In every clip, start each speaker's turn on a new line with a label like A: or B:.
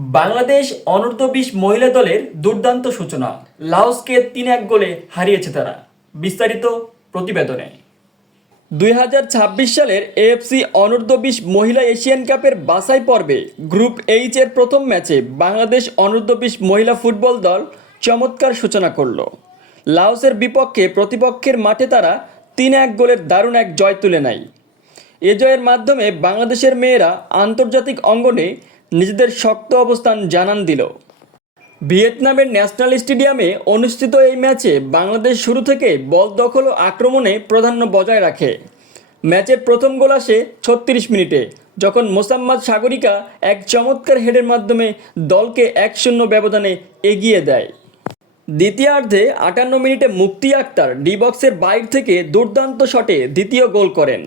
A: বাংলাদেশ অনূর্ধ্ব বিশ মহিলা দলের দুর্দান্ত সূচনা। লাওসকে তিন এক গোলে হারিয়েছে তারা। বিস্তারিত প্রতিবেদনে। দুই হাজার ছাব্বিশ সালের এএফসি অনূর্ধ্ব বিশ মহিলা এশিয়ান কাপের বাছাই পর্বে গ্রুপ এইচ এর প্রথম ম্যাচে বাংলাদেশ অনূর্ধ্ব বিশ মহিলা ফুটবল দল চমৎকার সূচনা করল। লাওসের বিপক্ষে প্রতিপক্ষের মাঠে তারা তিন এক গোলের দারুণ এক জয় তুলে নেয়। এ জয়ের মাধ্যমে বাংলাদেশের মেয়েরা আন্তর্জাতিক অঙ্গনে নিজেদের শক্ত অবস্থান জানান দিল। ভিয়েতনামের ন্যাশনাল স্টেডিয়ামে অনুষ্ঠিত এই ম্যাচে বাংলাদেশ শুরু থেকে বল দখল ও আক্রমণে প্রাধান্য বজায় রাখে। ম্যাচে প্রথম গোল আসে ছত্রিশ মিনিটে, যখন মোসাম্মদ সাগরিকা এক চমৎকার হেডের মাধ্যমে দলকে এক শূন্য ব্যবধানে এগিয়ে দেয়। দ্বিতীয়ার্ধে আটান্ন মিনিটে মুক্তি আক্তার ডি বক্সের বাইর থেকে দুর্দান্ত শটে দ্বিতীয় গোল করেন।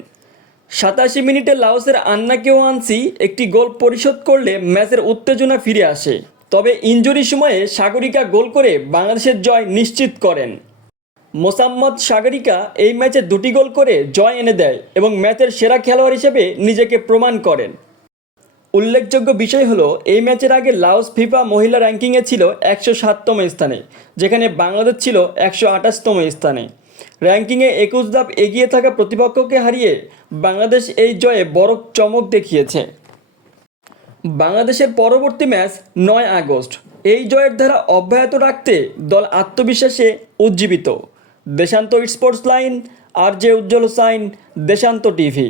A: সাতাশি মিনিটে লাওসের আন্নাকেও আনসি, একটি গোল পরিশোধ করলে ম্যাচের উত্তেজনা ফিরে আসে। তবে ইনজুরি সময়ে সাগরিকা গোল করে বাংলাদেশের জয় নিশ্চিত করেন। মোসাম্মদ সাগরিকা এই ম্যাচে দুটি গোল করে জয় এনে দেয় এবং ম্যাচের সেরা খেলোয়াড় হিসেবে নিজেকে প্রমাণ করেন। উল্লেখযোগ্য বিষয় হলো, এই ম্যাচের আগে লাওস ফিফা মহিলা র্যাঙ্কিংয়ে ছিল একশো সাততম স্থানে, যেখানে বাংলাদেশ ছিল একশো আঠাশতম স্থানে। র্যাঙ্কিংয়ে একুশ ধাপ এগিয়ে থাকা প্রতিপক্ষকে হারিয়ে বাংলাদেশ এই জয়ে বড় চমক দেখিয়েছে। বাংলাদেশের পরবর্তী ম্যাচ নয় আগস্ট। এই জয়ের ধারা অব্যাহত রাখতে দল আত্মবিশ্বাসে উজ্জীবিত। Deshanto sports line, R J Ujjwal Sain, Deshanto TV.